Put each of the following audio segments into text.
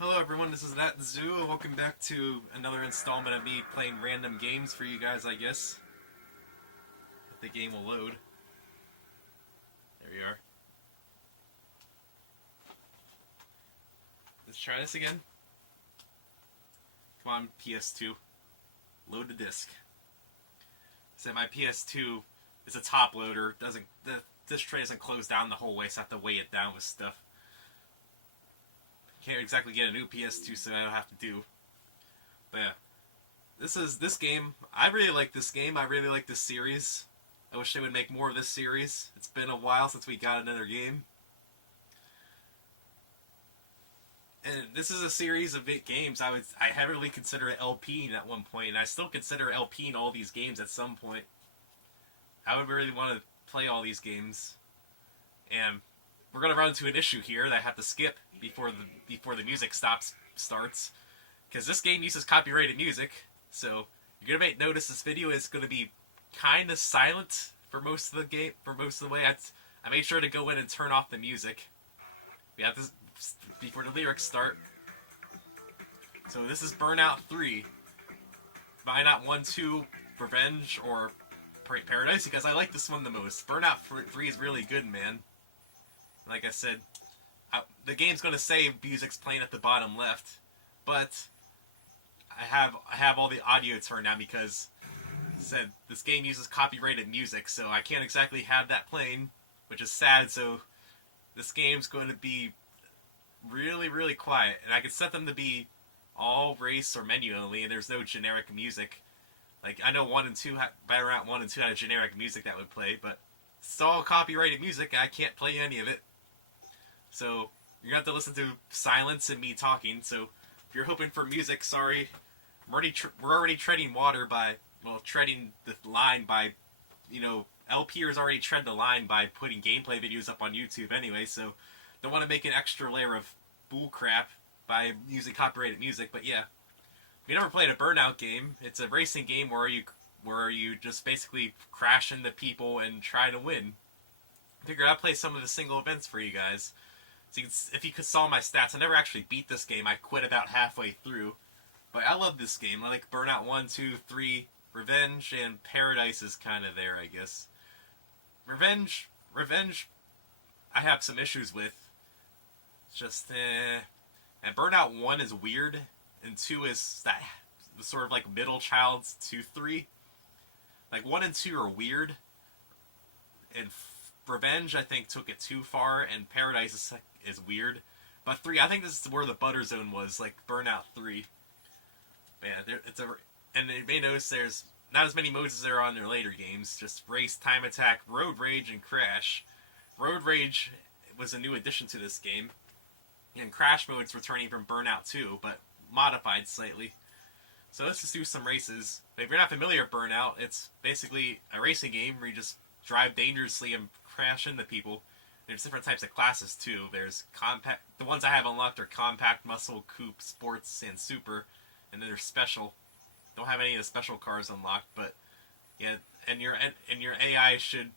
Hello everyone, this is That Zoo, and welcome back to another installment of me playing random games for you guys, I guess. If the game will load. There we are. Let's try this again. Come on, PS2. Load the disc. So my PS2 is a top loader. The disc tray doesn't close down the whole way, so I have to weigh it down with stuff. Can't exactly get a new PS2, so I don't have to do. But yeah, this game. I really like this game. I really like this series. I wish they would make more of this series. It's been a while since we got another game. And this is a series of big games. I heavily consider it LPing at one point, and I still consider LPing all these games at some point. I would really want to play all these games, and we're gonna run into an issue here that I have to skip before the music starts, because this game uses copyrighted music. So you're gonna notice this video is gonna be kind of silent for most of the game, for most of the way. I made sure to go in and turn off the music. We have this before the lyrics start. So this is Burnout 3. Burnout 1, 2, Revenge, or Paradise, because I like this one the most. Burnout 3 is really good, man. Like I said, the game's going to say music's playing at the bottom left, but I have all the audio turned down because I said this game uses copyrighted music, so I can't exactly have that playing, which is sad. So this game's going to be really, really quiet, and I could set them to be all race or menu only, and there's no generic music. Like, I know 1 and 2, Burnout 1 and 2 had generic music that would play, but it's all copyrighted music, and I can't play any of it. So you're gonna have to listen to silence and me talking. So if you're hoping for music, sorry. We're already treading treading the line by, LPers already tread the line by putting gameplay videos up on YouTube anyway. So don't want to make an extra layer of bullcrap by using copyrighted music. But yeah, if you never played a Burnout game, it's a racing game where you just basically crash into people and try to win. I figured I'd play some of the single events for you guys. So if you saw my stats, I never actually beat this game. I quit about halfway through. But I love this game. I like Burnout 1, 2, 3, Revenge, and Paradise is kind of there, I guess. Revenge, I have some issues with. It's just, And Burnout 1 is weird, and 2 is that sort of like middle child's 2, 3. Like 1 and 2 are weird, and Revenge, I think, took it too far, and Paradise is weird. But 3, I think this is where the butter zone was, like Burnout 3. But yeah, and you may notice there's not as many modes as there are on their later games. Just Race, Time Attack, Road Rage, and Crash. Road Rage was a new addition to this game, and Crash mode's returning from Burnout 2, but modified slightly. So let's just do some races. If you're not familiar with Burnout, it's basically a racing game where you just drive dangerously and crash into people. There's different types of classes too. There's compact. The ones I have unlocked are compact, muscle, coupe, sports, and super. And then there's special. Don't have any of the special cars unlocked, but yeah. And your AI should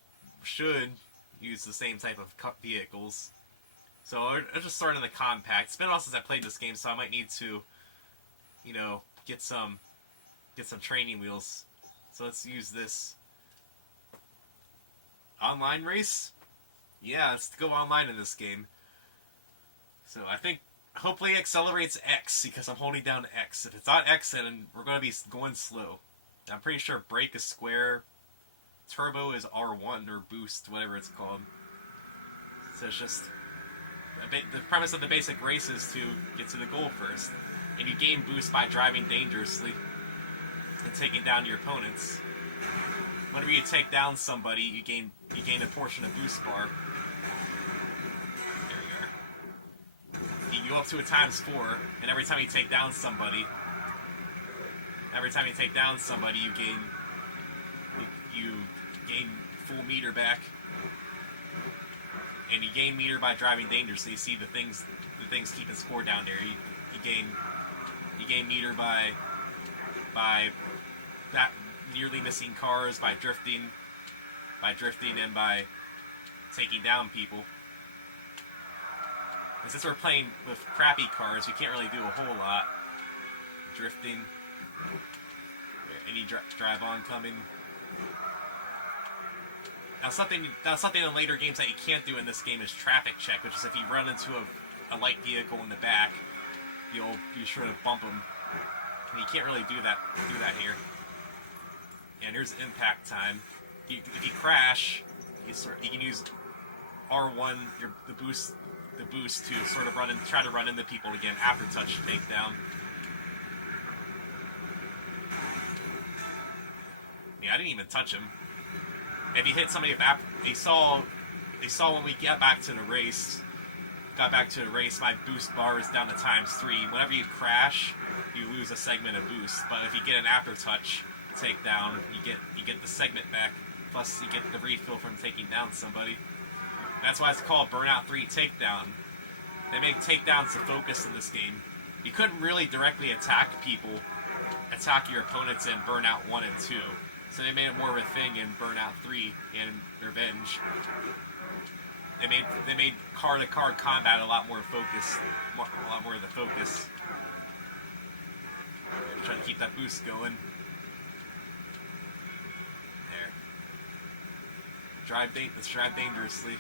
use the same type of vehicles. So I'll just start in the compact. It's been a while since I played this game, so I might need to, get some training wheels. So let's use this. Online race? Yeah, let's go online in this game. So I think, hopefully it accelerates X, because I'm holding down X. If it's on X, then we're going to be going slow. I'm pretty sure brake is square, turbo is R1, or boost, whatever it's called. So it's just, the premise of the basic race is to get to the goal first. And you gain boost by driving dangerously and taking down your opponents. Whenever you take down somebody, you gain a portion of boost bar. There you are. You go up to a ×4, and every time you take down somebody, you gain full meter back, and you gain meter by driving dangerously. You see the things keeping score down there. You gain meter by that nearly missing cars, by drifting, and by taking down people. And since we're playing with crappy cars, we can't really do a whole lot. Drifting. Any drive on coming. Now something in later games that you can't do in this game is traffic check, which is if you run into a light vehicle in the back, you'll be sure to bump them. And you can't really do that here. And here's impact time. If you crash, you can use R1, the boost to sort of try to run into people again after touch takedown. Yeah, I didn't even touch him. If you hit somebody they saw when we got back to the race, my boost bar is down to ×3. Whenever you crash, you lose a segment of boost. But if you get an after touch takedown, you get the segment back. Plus, you get the refill from taking down somebody. That's why it's called Burnout 3 Takedown. They make takedowns the focus in this game. You couldn't really directly attack your opponents in Burnout 1 and 2. So they made it more of a thing in Burnout 3 and Revenge. They made car-to-car combat a lot more focused, a lot more of the focus. Trying to keep that boost going. There. Let's drive dangerously.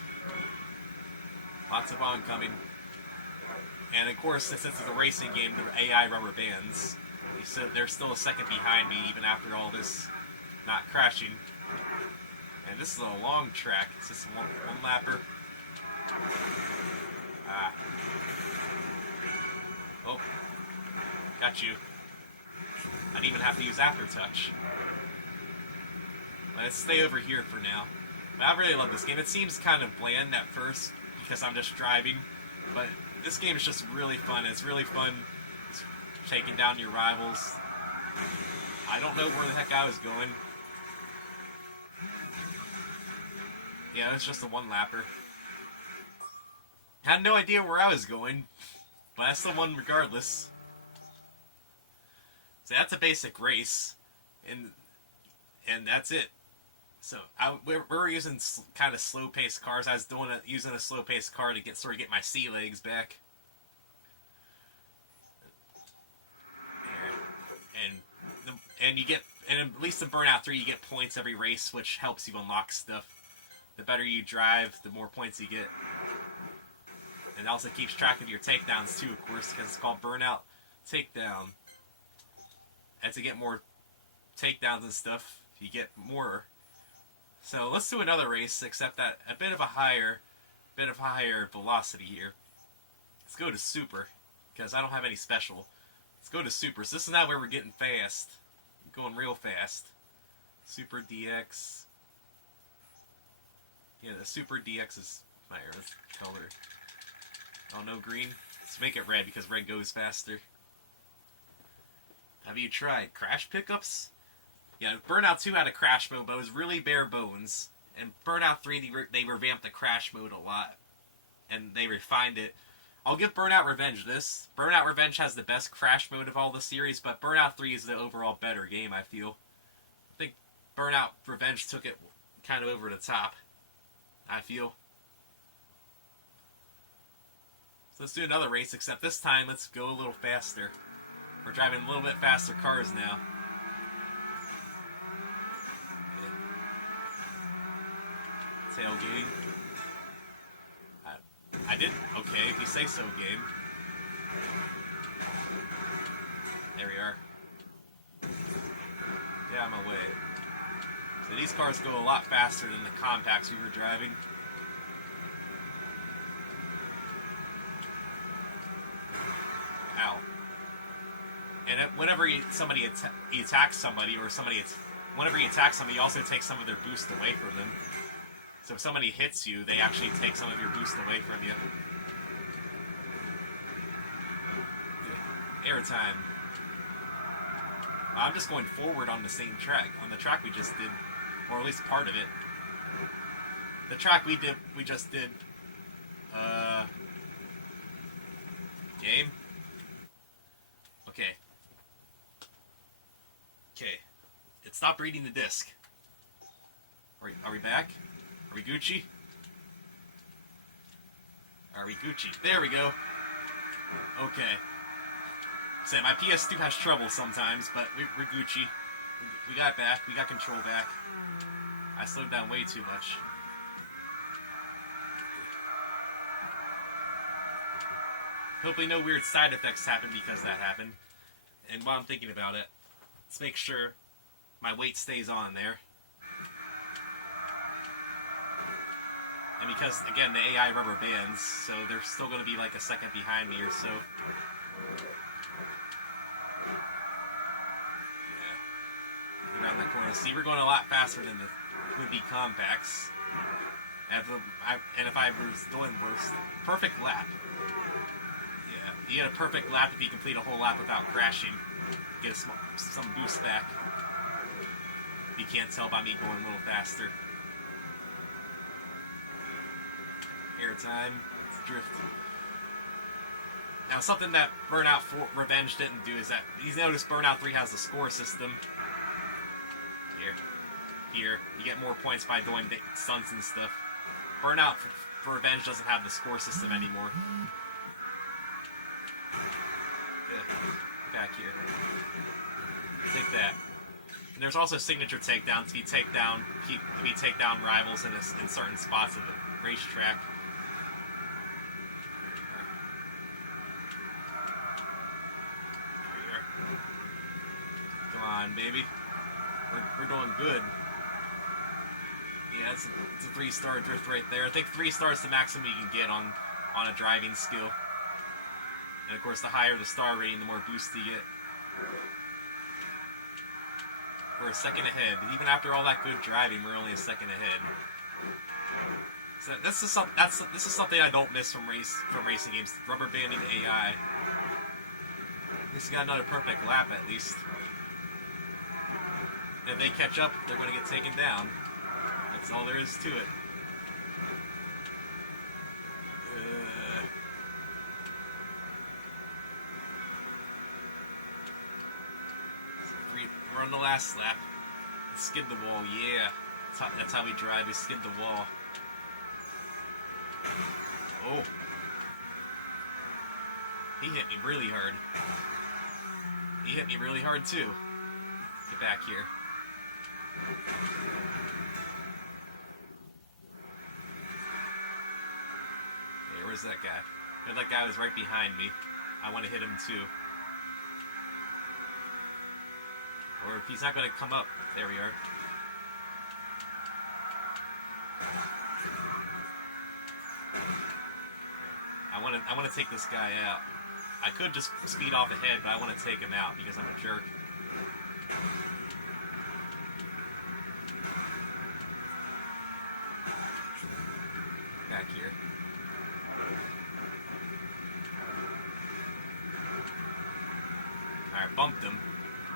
Lots of oncoming. And of course, since this is a racing game, the AI rubber bands. So they're still a second behind me, even after all this not crashing. And this is a long track. It's just one lapper. Oh. Got you. I didn't even have to use aftertouch. Let's stay over here for now. But I really love this game. It seems kind of bland at first because I'm just driving, but this game is just really fun. It's really fun taking down your rivals. I don't know where the heck I was going. Yeah, it was just a one-lapper. Had no idea where I was going, but that's the one regardless. So that's a basic race, and that's it. So we're using kind of slow-paced cars. I was using a slow-paced car to get my sea legs back. And at least in Burnout 3 you get points every race, which helps you unlock stuff. The better you drive, the more points you get. And it also keeps track of your takedowns too, of course, because it's called Burnout Takedown. And to get more takedowns and stuff, you get more. So let's do another race, except at a bit of a higher velocity here. Let's go to Super, because I don't have any special. Let's go to Super. So this is not where we're getting fast. We're going real fast. Super DX. Yeah, the Super DX is my color. Oh, no green? Let's make it red, because red goes faster. Have you tried crash pickups? Yeah, Burnout 2 had a crash mode, but it was really bare bones. And Burnout 3, they revamped the crash mode a lot. And they refined it. I'll give Burnout Revenge this. Burnout Revenge has the best crash mode of all the series, but Burnout 3 is the overall better game, I feel. I think Burnout Revenge took it kind of over the top, I feel. So let's do another race, except this time let's go a little faster. We're driving a little bit faster cars now. Tailgating. I did. Okay, if you say so, game. There we are. Get out of my way. So these cars go a lot faster than the compacts we were driving. Ow. And whenever somebody attacks somebody, or whenever you attack somebody, you also take some of their boost away from them. So if somebody hits you, they actually take some of your boost away from you. Airtime. I'm just going forward on the same track, on the track we just did, or at least part of it. The track we just did. Game. Okay. Okay. It stopped reading the disc. Are we back? Are we Gucci? Are we Gucci? There we go. Okay. Say, my PS2 has trouble sometimes, but we're Gucci. We got it back. We got control back. I slowed down way too much. Hopefully no weird side effects happen because that happened. And while I'm thinking about it, let's make sure my weight stays on there. And because, again, the AI rubber bands, so they're still going to be like a second behind me or so. Yeah. Around that corner. See, we're going a lot faster than the would-be compacts. And if I was doing worse, perfect lap. Yeah, you get a perfect lap if you complete a whole lap without crashing. Get some boost back. You can't tell by me going a little faster. Airtime, drift. Now, something that Burnout 4 Revenge didn't do is that you notice Burnout 3 has the score system. Here, you get more points by doing stunts and stuff. Burnout for Revenge doesn't have the score system anymore. Back here. Take that. And there's also signature takedowns if you take down rivals in certain spots of the racetrack. Come on, baby. We're doing good. Yeah, it's a 3-star drift right there. I think 3 stars the maximum you can get on a driving skill. And of course, the higher the star rating, the more boost you get. We're a second ahead. Even after all that good driving, we're only a second ahead. So this is something I don't miss from racing games. Rubber banding AI. At least you got another perfect lap at least. If they catch up, they're going to get taken down. That's all there is to it. We're on the last lap. Skid the wall, yeah. That's how we drive, we skid the wall. Oh. He hit me really hard. He hit me really hard too. Get back here. Hey, where's that guy? You know, that guy was right behind me. I want to hit him too. Or if he's not going to come up, there we are. I want to take this guy out. I could just speed off ahead, but I want to take him out because I'm a jerk. Back here. Alright, bumped him.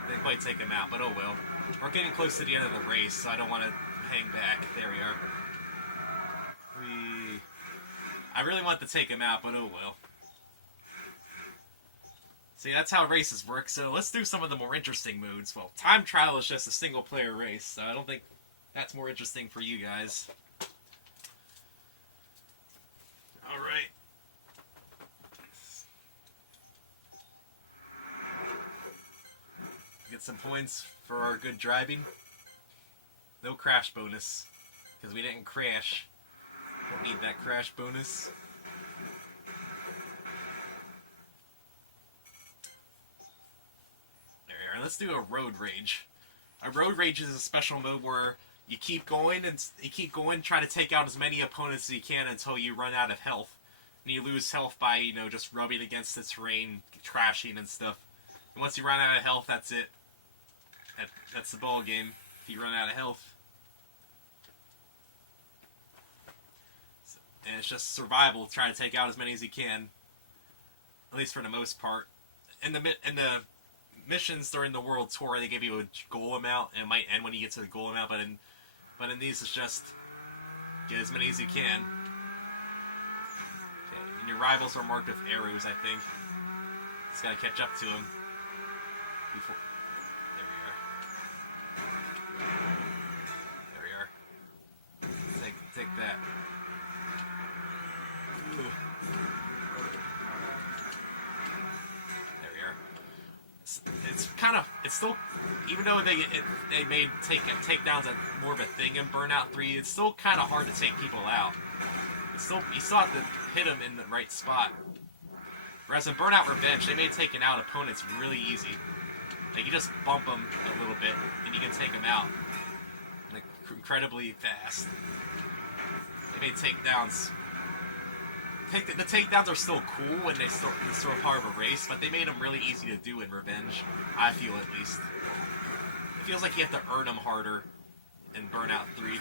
Didn't quite take him out, but oh well. We're getting close to the end of the race, so I don't want to hang back. There we are. I really want to take him out, but oh well. See, that's how races work, so let's do some of the more interesting modes. Well, time trial is just a single-player race, so I don't think that's more interesting for you guys. Alright. Get some points for our good driving. No crash bonus, because we didn't crash. Don't need that crash bonus. There we are. Let's do a road rage. A road rage is a special mode where you keep going, try to take out as many opponents as you can until you run out of health. And you lose health by, just rubbing against the terrain, crashing and stuff. And once you run out of health, that's it. That's the ball game. If you run out of health. And it's just survival, trying to take out as many as you can. At least for the most part. In the missions during the World Tour, they give you a goal amount, and it might end when you get to the goal amount, but in these it's just get as many as you can. Okay. And your rivals are marked with arrows, I think. Just gotta catch up to them. Before. There we are. Take that. Ooh. kind of, it's still, even though they made takedowns more of a thing in Burnout 3, it's still kind of hard to take people out. It's still, you still have to hit them in the right spot. Whereas in Burnout Revenge, they made taking out opponents really easy. Like, you just bump them a little bit, and you can take them out. Like, incredibly fast. They made takedowns. The takedowns are still cool when they're sort of part of a race, but they made them really easy to do in Revenge. I feel, at least. It feels like you have to earn them harder in Burnout 3.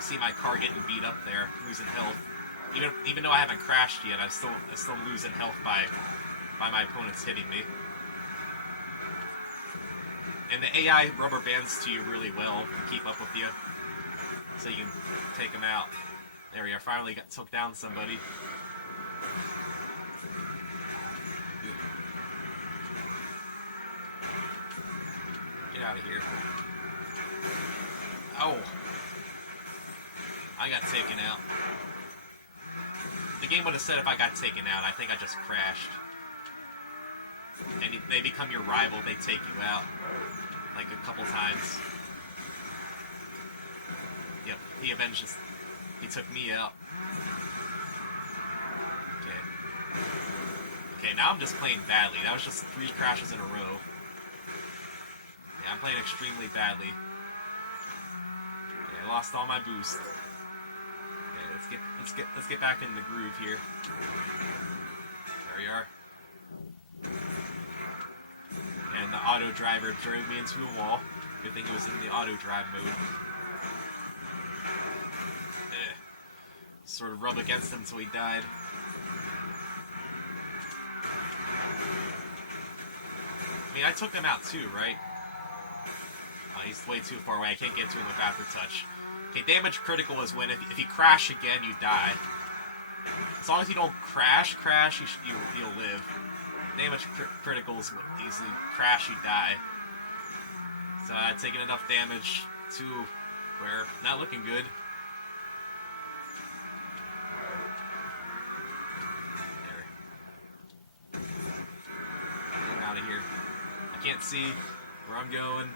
See my car getting beat up there, losing health. Even though I haven't crashed yet, I'm still losing health by my opponents hitting me. And the AI rubber bands to you really well to keep up with you, so you can take them out. There we are. Finally took down somebody. Get out of here. Oh. I got taken out. The game would have said if I got taken out. I think I just crashed. And they become your rival. They take you out. Like a couple times. Yep, he avenged us. He took me out. Okay. Okay, now I'm just playing badly. That was just 3 crashes in a row. Yeah, I'm playing extremely badly. Okay, I lost all my boost. Okay, let's get back in the groove here. There we are. And the auto driver drove me into a wall. Good thing it was in the auto drive mode. Sort of rub against him until he died. I mean, I took him out too, right? Oh, he's way too far away. I can't get to him with aftertouch. Okay, damage critical is when if you crash again, you die. As long as you don't crash, you'll live. Damage critical is easily crash, you die. So I've taken enough damage to where not looking good. There. Getting out of here. I can't see where I'm going.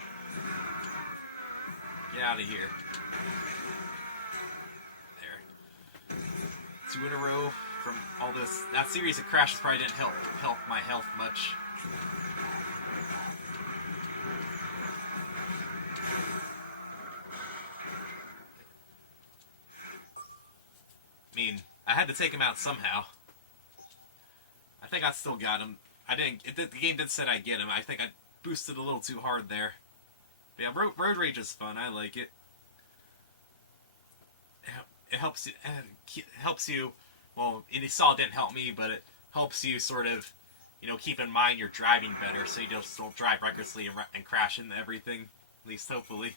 Get out of here. There. 2 in a row from all this. That series of crashes probably didn't help my health much. I mean, I had to take him out somehow. I think I still got him. I didn't. The game did say I get him. I think I boosted a little too hard there. But yeah, road rage is fun. I like it. It helps you. It helps you. Well, you saw it didn't help me, but it helps you sort of, keep in mind you're driving better, so you just don't drive recklessly and crash into everything. At least hopefully.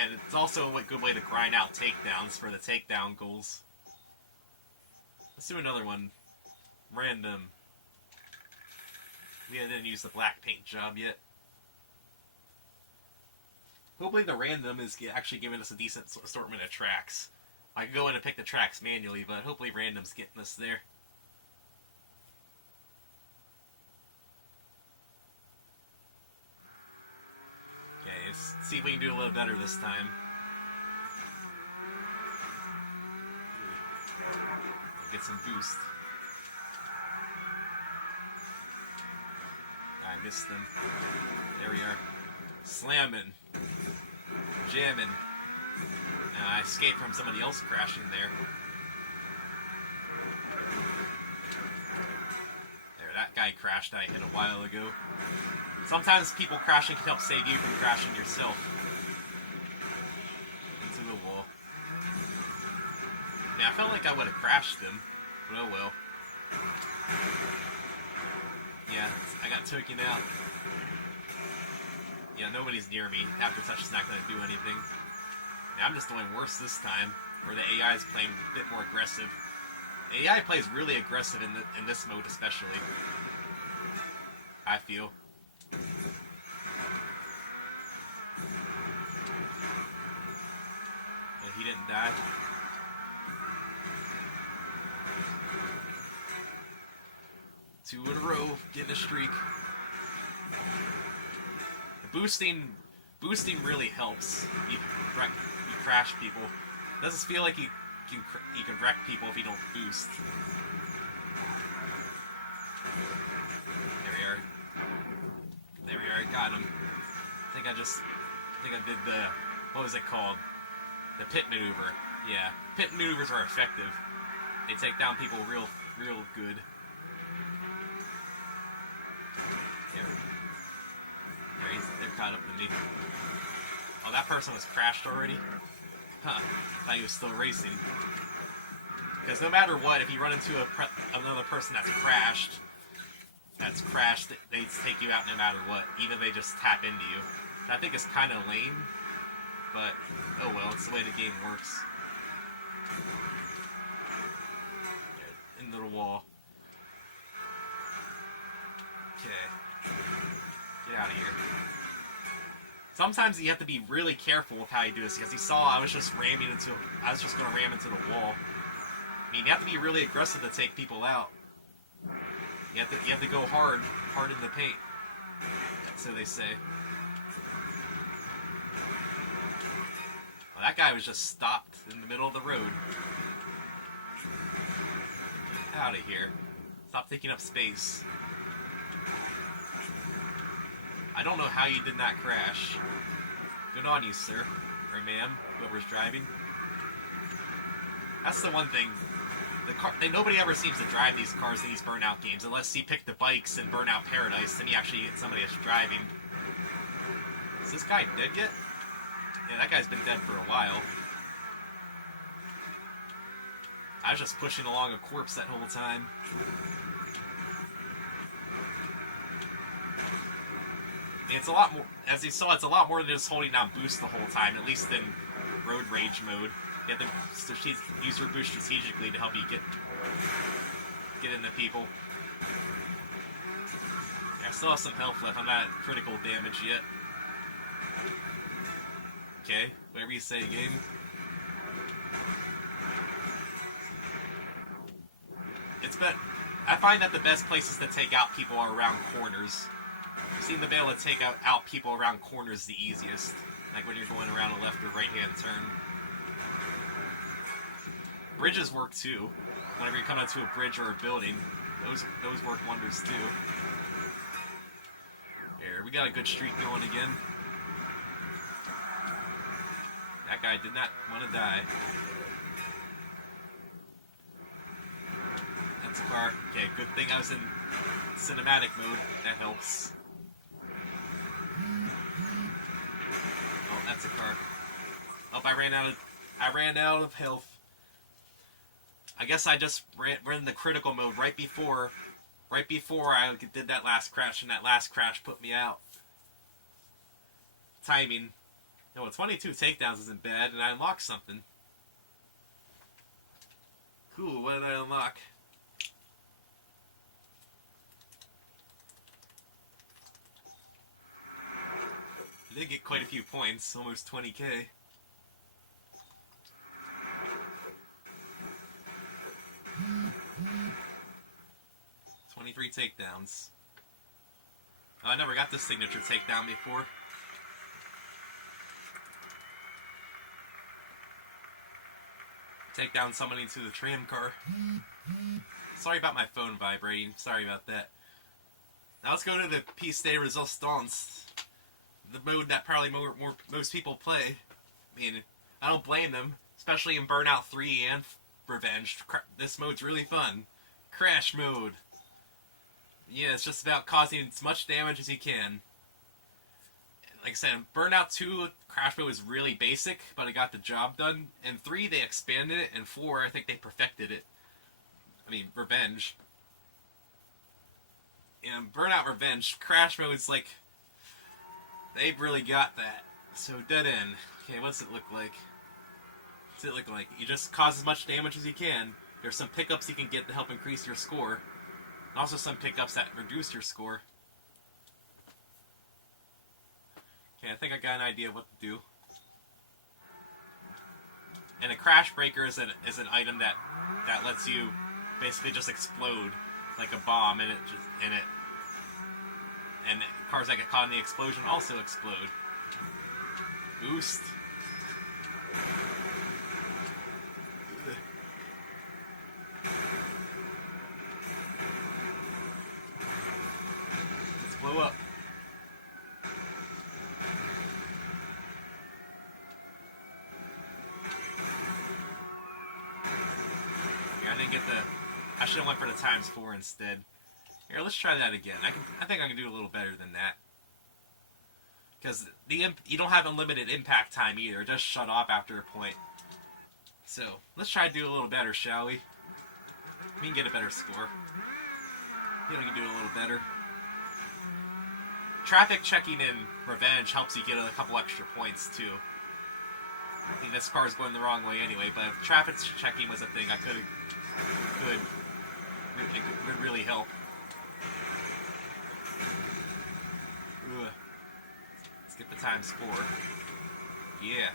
And it's also a good way to grind out takedowns for the takedown goals. Let's do another one. Random. We didn't use the black paint job yet. Hopefully the random is actually giving us a decent assortment of tracks. I can go in and pick the tracks manually, but hopefully random's getting us there. Okay, let's see if we can do a little better this time. Get some boost. I missed them. There we are. Slamming. Jamming. I escaped from somebody else crashing there. There, that guy crashed I hit a while ago. Sometimes people crashing can help save you from crashing yourself into the wall. Yeah, I felt like I would have crashed him, but oh well. Yeah, I got taken out. Yeah, nobody's near me. Aftertouch is not going to do anything. Yeah, I'm just doing worse this time, where the AI is playing a bit more aggressive. The AI plays really aggressive in this mode especially. I feel. he didn't die. Two in a row, getting a streak. Boosting really helps. You crash people. It doesn't feel like you can wreck people if you don't boost. There we are. Got him. I think I did the, what was it called? The pit maneuver. Yeah, pit maneuvers are effective. They take down people real good. They're caught up to me. Oh, that person was crashed already? Huh. Thought he was still racing. Because no matter what, if you run into another person that's crashed, they take you out no matter what, even if they just tap into you. I think it's kind of lame, but oh well, it's the way the game works. Into the wall. Okay. Get out of here. Sometimes you have to be really careful with how you do this, because he saw I was just going to ram into the wall. I mean, you have to be really aggressive to take people out. You have to go hard in the paint. So they say. Well, that guy was just stopped in the middle of the road. Get out of here. Stop taking up space. I don't know how you did not crash. Good on you, sir. Or ma'am, whoever's driving. That's the one thing. Nobody ever seems to drive these cars in these Burnout games, unless you pick the bikes in Burnout Paradise, then you actually get somebody that's driving. Is this guy dead yet? Yeah, that guy's been dead for a while. I was just pushing along a corpse that whole time. And it's a lot more, as you saw, it's a lot more than just holding down boost the whole time, at least in Road Rage mode. You have to use your boost strategically to help you get into people. Yeah, I still have some health left. I'm not at critical damage yet. Okay, whatever you say, game. I find that the best places to take out people are around corners. You seem to be able to take out people around corners the easiest. Like when you're going around a left or right hand turn. Bridges work too. Whenever you come into a bridge or a building, those work wonders too. Here, we got a good streak going again. That guy did not want to die. That's a car. Okay, good thing I was in cinematic mode. That helps. Oh, that's a car. Oh, I ran out of health. I guess I just ran in the critical mode right before I did that last crash, and that last crash put me out. Timing. No, 22 takedowns isn't bad, and I unlocked something. Cool, what did I unlock? I did get quite a few points, almost 20k. Takedowns. Oh, I never got this signature takedown before. Take down somebody into the tram car. Sorry about my phone vibrating. Sorry about that. Now let's go to the Piece de Resistance. The mode that probably most people play. I mean, I don't blame them. Especially in Burnout 3 and Revenge. This mode's really fun. Crash mode. Yeah, it's just about causing as much damage as you can. Like I said, in Burnout 2, Crash mode was really basic, but it got the job done. In 3, they expanded it, and 4, I think they perfected it. I mean, Revenge. In Burnout Revenge, Crash mode's like... They've really got that. So, dead end. Okay, what's it look like? What's it look like? You just cause as much damage as you can. There's some pickups you can get to help increase your score. And also some pickups that reduce your score. Okay, I think I got an idea of what to do. And a crash breaker is an item that lets you basically just explode like a bomb, and cars that get caught in the explosion also explode. Boost. Let's blow up. I should have went for the ×4 instead. Here, let's try that again. I think I can do a little better than that. Because you don't have unlimited impact time either. It does shut off after a point. So, let's try to do a little better, shall we? We can get a better score. I think we can do a little better. Traffic checking in Revenge helps you get a couple extra points, too. I think this car is going the wrong way anyway, but if traffic checking was a thing, it would really help. Ugh. Let's get the ×4. Yeah.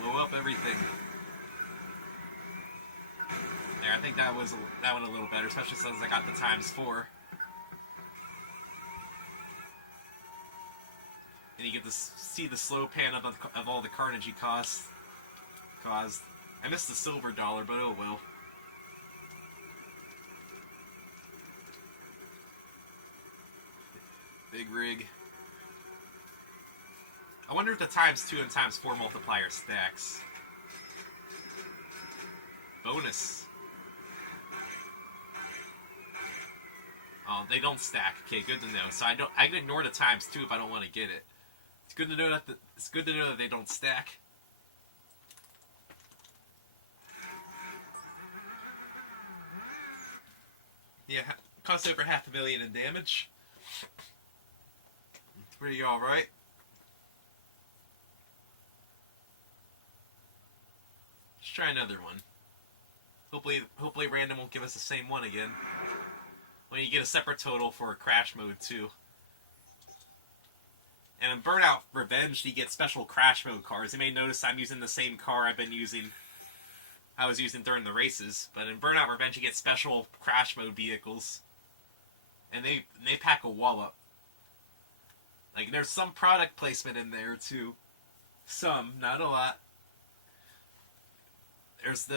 Blow up everything. There, I think that went a little better, especially since I got the ×4. And you get to see the slow pan of all the carnage he caused. I missed the silver dollar, but oh well. Big rig. I wonder if the ×2 and ×4 multiplier stacks. Bonus. Oh, they don't stack. Okay, good to know. So I can ignore the ×2 if I don't want to get it. It's good to know that they don't stack. Yeah, cost over $500,000 in damage. Pretty alright. Let's try another one. Hopefully random won't give us the same one again. When you get a separate total for crash mode too. And in Burnout Revenge, you get special crash mode cars. You may notice I'm using the same car I was using during the races. But in Burnout Revenge, you get special crash mode vehicles. And they pack a wallop. Like, there's some product placement in there, too. Some, not a lot. There's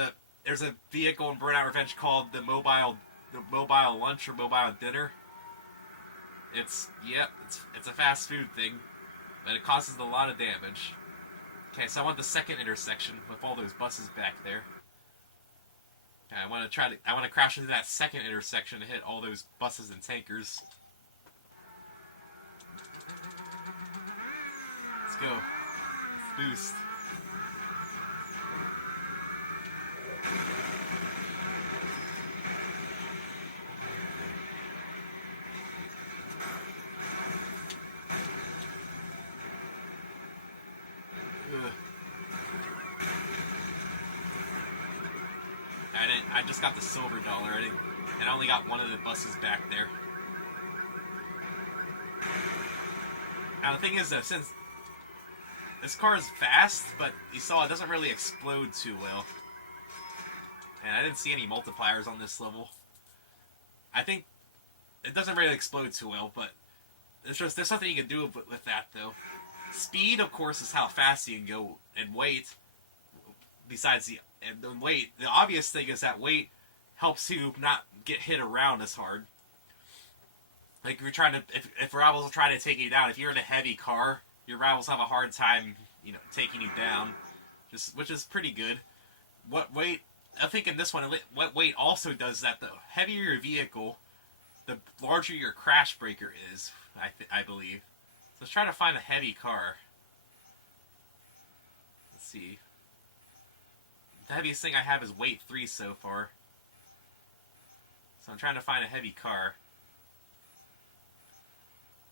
a vehicle in Burnout Revenge called the mobile lunch or mobile dinner. It's a fast food thing, but it causes a lot of damage. Okay, so I want the second intersection with all those buses back there. Okay, I want to crash into that second intersection to hit all those buses and tankers. Let's go. Let's boost. I just got the silver dollar. I only got one of the buses back there. Now the thing is, since this car is fast, but you saw it doesn't really explode too well. And I didn't see any multipliers on this level. I think it doesn't really explode too well, but there's something you can do with that though. Speed, of course, is how fast you can go, and weight. Besides the weight, the obvious thing is that weight helps you not get hit around as hard. Like if rivals are trying to take you down, if you're in a heavy car, your rivals have a hard time, taking you down, which is pretty good. What weight? I think in this one, what weight also does that. The heavier your vehicle, the larger your crash breaker is. I believe. So let's try to find a heavy car. Let's see. The heaviest thing I have is weight 3 so far. So I'm trying to find a heavy car.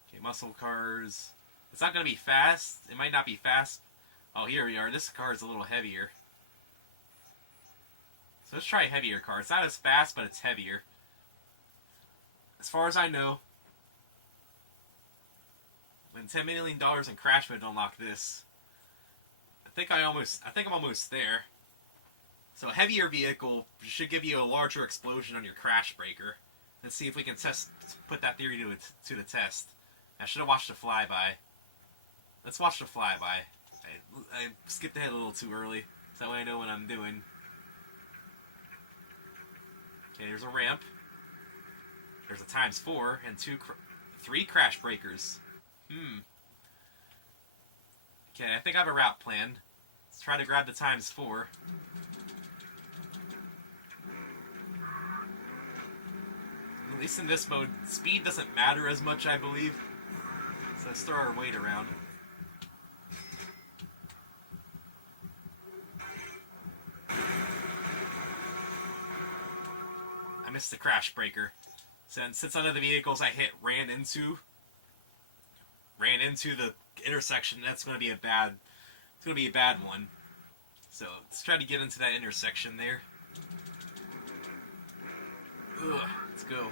Okay, muscle cars. It's not going to be fast. It might not be fast. Oh, here we are. This car is a little heavier. So let's try a heavier car. It's not as fast, but it's heavier. As far as I know, And $10 million in crash mode to unlock this. I think I'm almost there. So a heavier vehicle should give you a larger explosion on your crash breaker. Let's see if we can put that theory to the test. I should have watched the flyby. Let's watch the flyby. I skipped ahead a little too early, so that way I know what I'm doing. Okay, there's a ramp. There's a ×4 and 3 crash breakers. Okay, I think I have a route planned. Let's try to grab the ×4. At least in this mode, speed doesn't matter as much, I believe. So let's throw our weight around. I missed the crash breaker. Since none of the vehicles I hit ran into the intersection, that's going to be a bad one. So let's try to get into that intersection there. Ugh, let's go.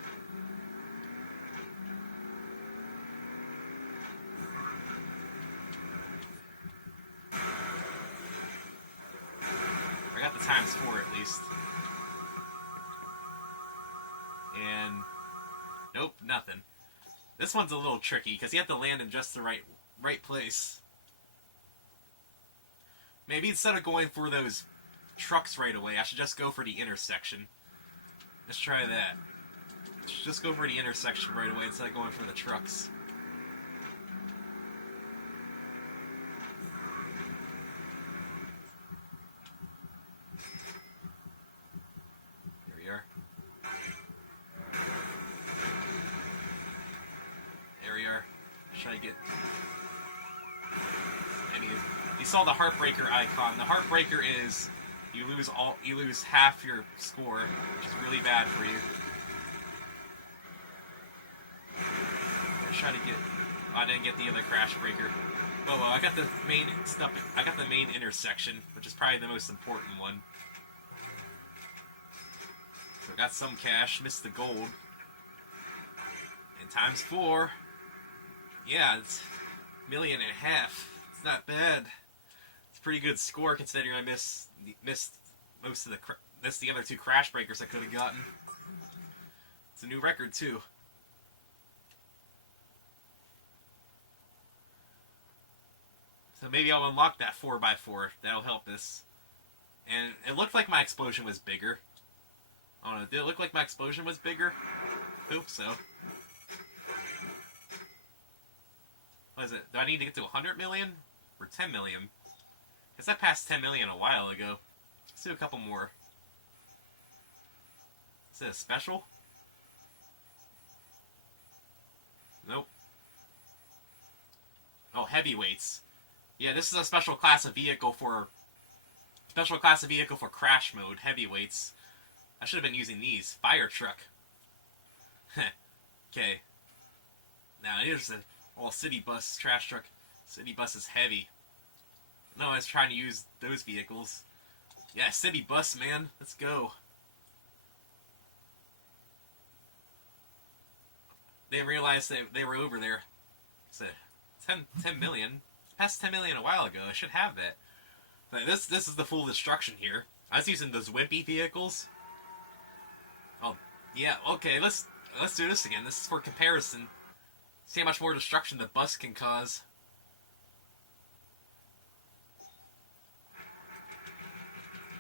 I got the ×4 at least. And nope, nothing. This one's a little tricky because you have to land in just the right place. Maybe instead of going for those trucks right away, I should just go for the intersection. Let's try that. Just go for the intersection right away instead of going for the trucks. Here we are. There we are. Try to get... I mean, you saw the Heartbreaker icon. The Heartbreaker is you lose half your score, which is really bad for you. Let's try to get... I didn't get the other crash breaker. Oh well, I got the main stuff. I got the main intersection, which is probably the most important one. So I got some cash, missed the gold. And ×4. Yeah, it's $1.5 million. It's not bad. It's a pretty good score considering I missed most of the other 2 crash breakers I could have gotten. It's a new record too. So maybe I'll unlock that 4x4. That'll help us. And it looked like my explosion was bigger. I don't know. Did it look like my explosion was bigger? I hope so. What is it? Do I need to get to 100 million? Or 10 million? I guess I passed 10 million a while ago. Let's do a couple more. Is it a special? Nope. Oh, heavyweights. Yeah, this is a special class of vehicle for crash mode, heavyweights. I should have been using these. Fire truck. Okay. Now here's the city bus, trash truck. City bus is heavy. No, I was trying to use those vehicles. Yeah, city bus, man. Let's go. They didn't realize they were over there. It's 10 million. Passed 10 million a while ago. I should have that. But this is the full destruction here. I was using those wimpy vehicles. Oh, yeah. Okay, let's do this again. This is for comparison. See how much more destruction the bus can cause.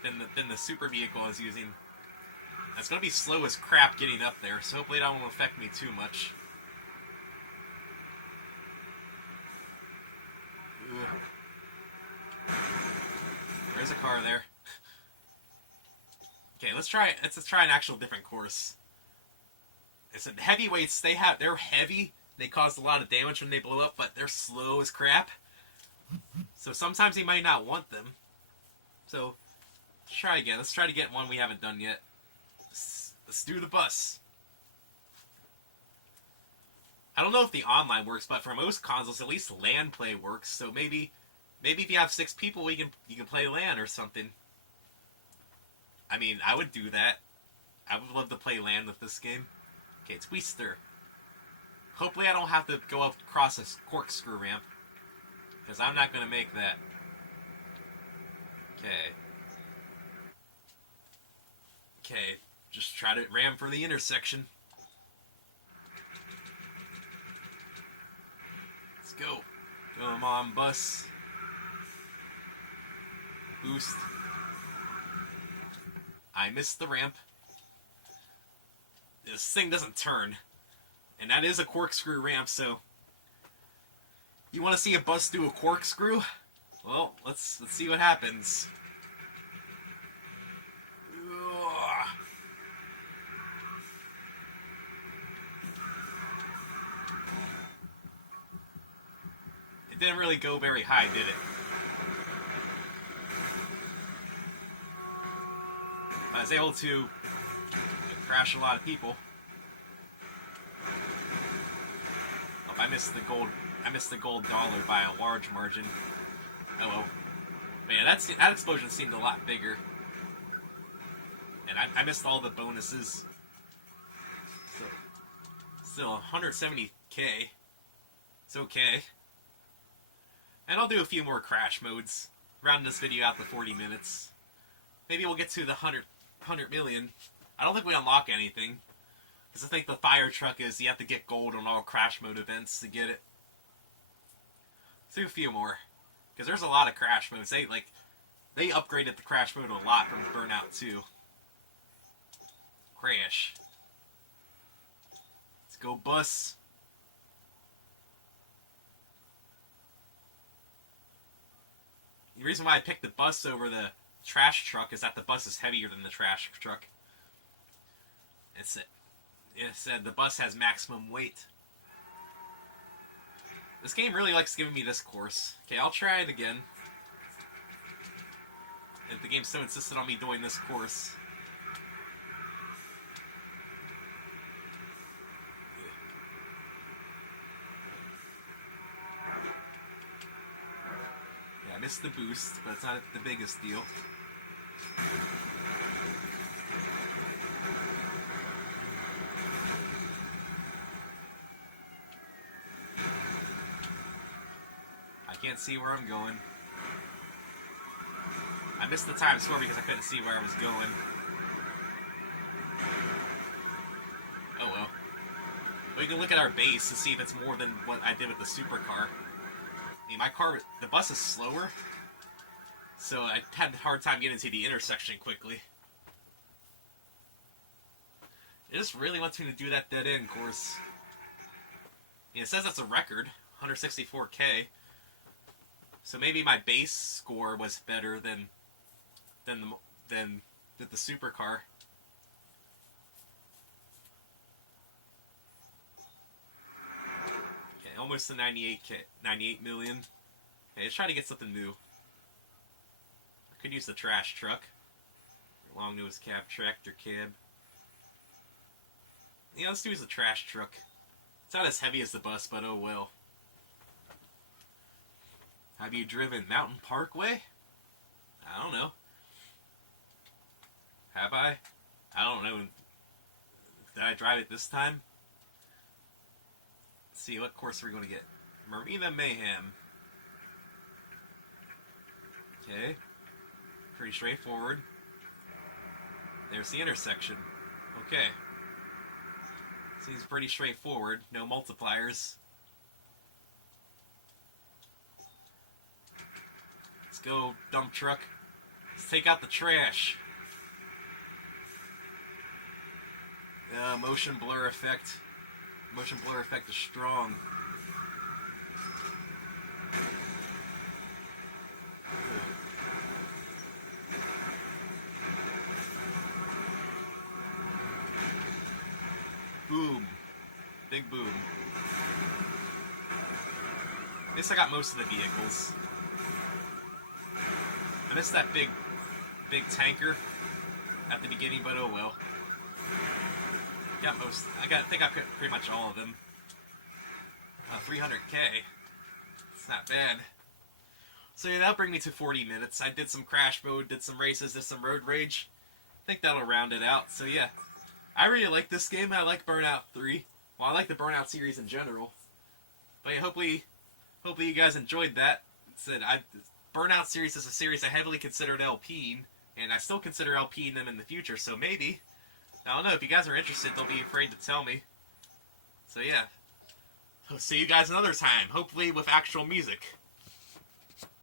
Than the super vehicle I was using. It's gonna be slow as crap getting up there, so hopefully that won't affect me too much. Ugh. There's a car there. Okay, let's try an actual different course. It's heavyweights. They're heavy. They cause a lot of damage when they blow up, but they're slow as crap. So sometimes you might not want them. So let's try again. Let's try to get one we haven't done yet. Let's do the bus. I don't know if the online works, but for most consoles, at least LAN play works. So maybe if you have 6 people, you can play LAN or something. I mean, I would do that. I would love to play LAN with this game. Okay, it's Twister. Hopefully I don't have to go up across a corkscrew ramp. Because I'm not going to make that. Okay. Okay. Just try to ram for the intersection. Let's go. Come on, bus. Boost. I missed the ramp. This thing doesn't turn. And that is a corkscrew ramp, so... You want to see a bus do a corkscrew? Well, let's see what happens. Ugh. It didn't really go very high, did it? I was able to crash a lot of people. Oh, I missed the gold dollar by a large margin. Oh well. But yeah, that explosion seemed a lot bigger. And I missed all the bonuses. So, still 170k. It's okay. And I'll do a few more crash modes. Round this video out to 40 minutes. Maybe we'll get to the 100 million. I don't think we unlock anything. Because I think the fire truck is you have to get gold on all crash mode events to get it. Let's do a few more. Because there's a lot of crash modes. They upgraded the crash mode a lot from Burnout 2. Crash. Let's go bus. The reason why I picked the bus over the trash truck is that the bus is heavier than the trash truck. It said the bus has maximum weight. This game really likes giving me this course. Okay, I'll try it again. If the game so insisted on me doing this course. Yeah, I missed the boost, but it's not the biggest deal. I can't see where I'm going. I missed the Times Square because I couldn't see where I was going. Oh well. But you can look at our base to see if it's more than what I did with the supercar. I mean, my car, the bus is slower, so I had a hard time getting to the intersection quickly. It just really wants me to do that dead-end course. I mean, it says it's a record, 164k. So maybe my base score was better than the supercar. Okay, almost to 98 million. Okay, let's try to get something new. I could use the trash truck. Long nose cab, tractor cab. Yeah, let's use the trash truck. It's not as heavy as the bus, but oh well. Have you driven Mountain Parkway? I don't know. Have I? I don't know. Did I drive it this time? Let's see, what course are we going to get? Marina Mayhem. Okay. Pretty straightforward. There's the intersection. Okay. Seems pretty straightforward. No multipliers. Let's go, dump truck. Let's take out the trash. Motion blur effect. Motion blur effect is strong. Boom. Big boom. At least I got most of the vehicles. I missed that big tanker at the beginning, but oh well. I think I put pretty much all of them. 300k. It's not bad. So yeah, that'll bring me to 40 minutes. I did some crash mode, did some races, did some road rage. I think that'll round it out. So yeah, I really like this game. I like Burnout 3. Well, I like the Burnout series in general. But yeah, hopefully you guys enjoyed that. Burnout series is a series I heavily considered LPing, and I still consider LPing them in the future, so maybe. I don't know, if you guys are interested, don't be afraid to tell me. So yeah. See you guys another time, hopefully with actual music.